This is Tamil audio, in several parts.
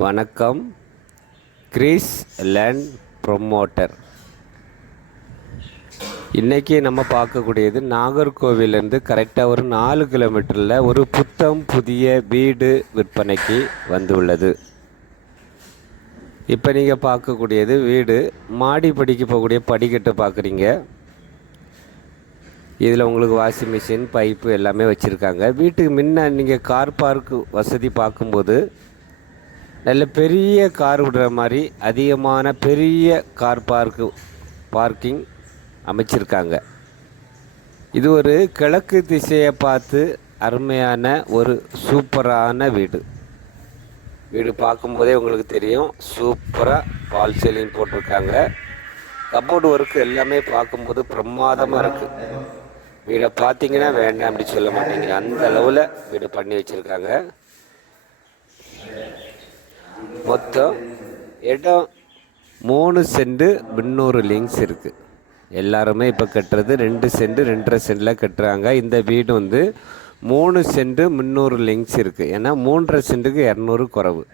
வணக்கம். Greece land promoter. இன்றைக்கி நம்ம பார்க்கக்கூடியது நாகர்கோவிலேருந்து கரெக்டாக ஒரு 4 கிலோமீட்டரில் ஒரு புதிய வீடு விற்பனைக்கு வந்துள்ளது. இப்போ நீங்கள் பார்க்கக்கூடியது வீடு மாடிப்படிக்கு போகக்கூடிய படிக்கட்டு பார்க்குறீங்க. இதில் உங்களுக்கு வாஷிங் மிஷின் பைப்பு எல்லாமே வச்சுருக்காங்க. வீட்டுக்கு முன்ன நீங்கள் கார் பார்க்கு வசதி பார்க்கும்போது நல்ல பெரிய கார் விடுற மாதிரி அதிகமான பெரிய கார் பார்க்கிங் அமைச்சிருக்காங்க. இது ஒரு கிழக்கு திசையை பார்த்து அருமையான ஒரு சூப்பரான வீடு. வீடு பார்க்கும்போதே உங்களுக்கு தெரியும், சூப்பராக பால் சீலிங் போட்டிருக்காங்க. கப்போர்டு ஒர்க்கு எல்லாமே பார்க்கும்போது பிரமாதமாக இருக்குது. வீடை பார்த்தீங்கன்னா வேண்டாம் அப்படி சொல்ல மாட்டீங்க, அந்த அளவில் வீடு பண்ணி வச்சுருக்காங்க. மொத்தம் இடம் 3 சென்ட் 300 லிங்க்ஸ் இருக்குது. எல்லாருமே இப்போ கட்டுறது 2 சென்ட் 2.5 சென்டில் கட்டுறாங்க. இந்த வீடு வந்து 3 சென்ட் 300 லிங்க்ஸ் இருக்குது. ஏன்னா 3.5 சென்ட்டுக்கு 200 குறைவு.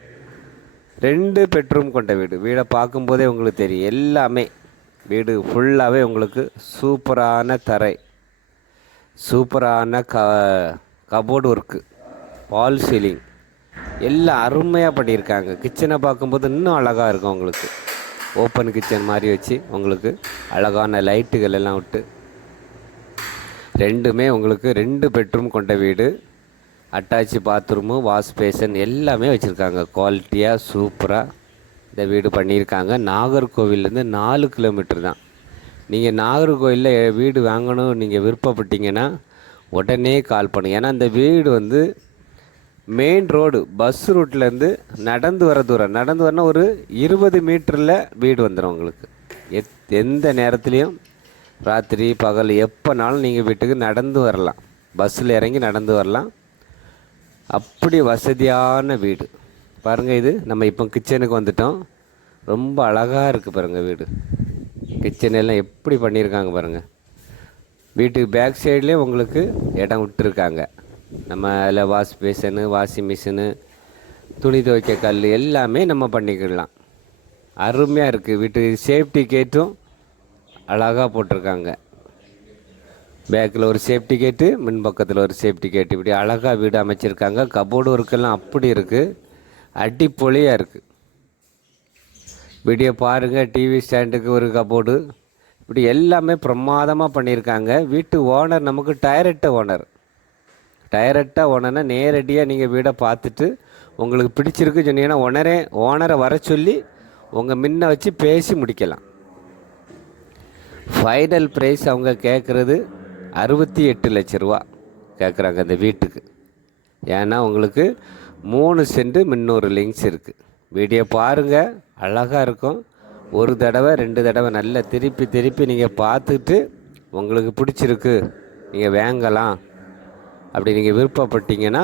2 பெட்ரூம் கொண்ட வீடு. வீடை பார்க்கும்போதே உங்களுக்கு தெரியும், எல்லாமே வீடு ஃபுல்லாகவே உங்களுக்கு சூப்பரான தரை, சூப்பரான கபோர்டு ஒர்க்கு, பால் சீலிங் எல்லாம் அருமையாக பண்ணியிருக்காங்க. கிச்சனை பார்க்கும்போது இன்னும் அழகாக இருக்கும். உங்களுக்கு ஓப்பன் கிச்சன் மாதிரி வச்சு உங்களுக்கு அழகான லைட்டுகள் எல்லாம் விட்டு ரெண்டுமே உங்களுக்கு 2 பெட்ரூம் கொண்ட வீடு. அட்டாச்சு பாத்ரூமு, வாஷ் பேஷன் எல்லாமே வச்சுருக்காங்க. குவாலிட்டியாக சூப்பராக இந்த வீடு பண்ணியிருக்காங்க. நாகர்கோவிலேருந்து 4 கிலோமீட்டர் தான். நீங்கள் நாகர்கோவிலில் வீடு வாங்கணும் நீங்கள் விருப்பப்பட்டீங்கன்னா உடனே கால் பண்ணுங்கள். ஏன்னா இந்த வீடு வந்து மெயின் ரோடு பஸ் ரூட்லேருந்து நடந்து வர தூரம், நடந்து வரனா ஒரு 20 மீட்டரில் வீடு வந்துடும் உங்களுக்கு. எந்த நேரத்துலையும் ராத்திரி பகல் எப்போனாலும் நீங்கள் வீட்டுக்கு நடந்து வரலாம். பஸ்ஸில் இறங்கி நடந்து வரலாம். அப்படி வசதியான வீடு பாருங்கள். இது நம்ம இப்போ கிச்சனுக்கு வந்துட்டோம். ரொம்ப அழகாக இருக்குது பாருங்கள் வீடு. கிச்சன் எல்லாம் எப்படி பண்ணியிருக்காங்க பாருங்கள். வீட்டுக்கு பேக் சைட்லேயே உங்களுக்கு இடம் விட்டுருக்காங்க. நம்ம அதில் வாஷ் பேஷனு, வாஷிங் மிஷினு, துணி துவைக்க கல் எல்லாமே நம்ம பண்ணிக்கலாம். அருமையாக இருக்குது. வீட்டுக்கு சேஃப்டி கேட்டும் அழகாக போட்டிருக்காங்க. பேக்கில் ஒரு சேஃப்டி கேட்டு, முன்பக்கத்தில் ஒரு சேஃப்டி கேட்டு, இப்படி அழகாக வீடு அமைச்சிருக்காங்க. கபோர்டு ஒர்க்கெல்லாம் அப்படி இருக்குது, அடிப்பொலியாக இருக்குது. வீடியோ பாருங்கள். டிவி ஸ்டாண்டுக்கு ஒரு கபோர்டு, இப்படி எல்லாமே பிரமாதமாக பண்ணியிருக்காங்க. வீட்டு ஓனர் நமக்கு டைரக்டாக ஓனர்னா நேரடியாக நீங்கள் வீடை பார்த்துட்டு உங்களுக்கு பிடிச்சிருக்கு சொன்னீங்கன்னா ஓனரை வர சொல்லி உங்கள் முன்ன வச்சு பேசி முடிக்கலாம். ஃபைனல் ப்ரைஸ் அவங்க கேட்குறது 68 லட்ச ரூபா கேட்குறாங்க இந்த வீட்டுக்கு. ஏன்னா உங்களுக்கு 3 சென்ட் 300 லிங்க்ஸ் இருக்குது. வீடியோ பாருங்கள், அழகாக இருக்கும். ஒரு தடவை 2 தடவை நல்லா திருப்பி நீங்கள் பார்த்துட்டு உங்களுக்கு பிடிச்சிருக்கு நீங்கள் வாங்கலாம் அப்படி நீங்கள் விருப்பப்பட்டீங்கன்னா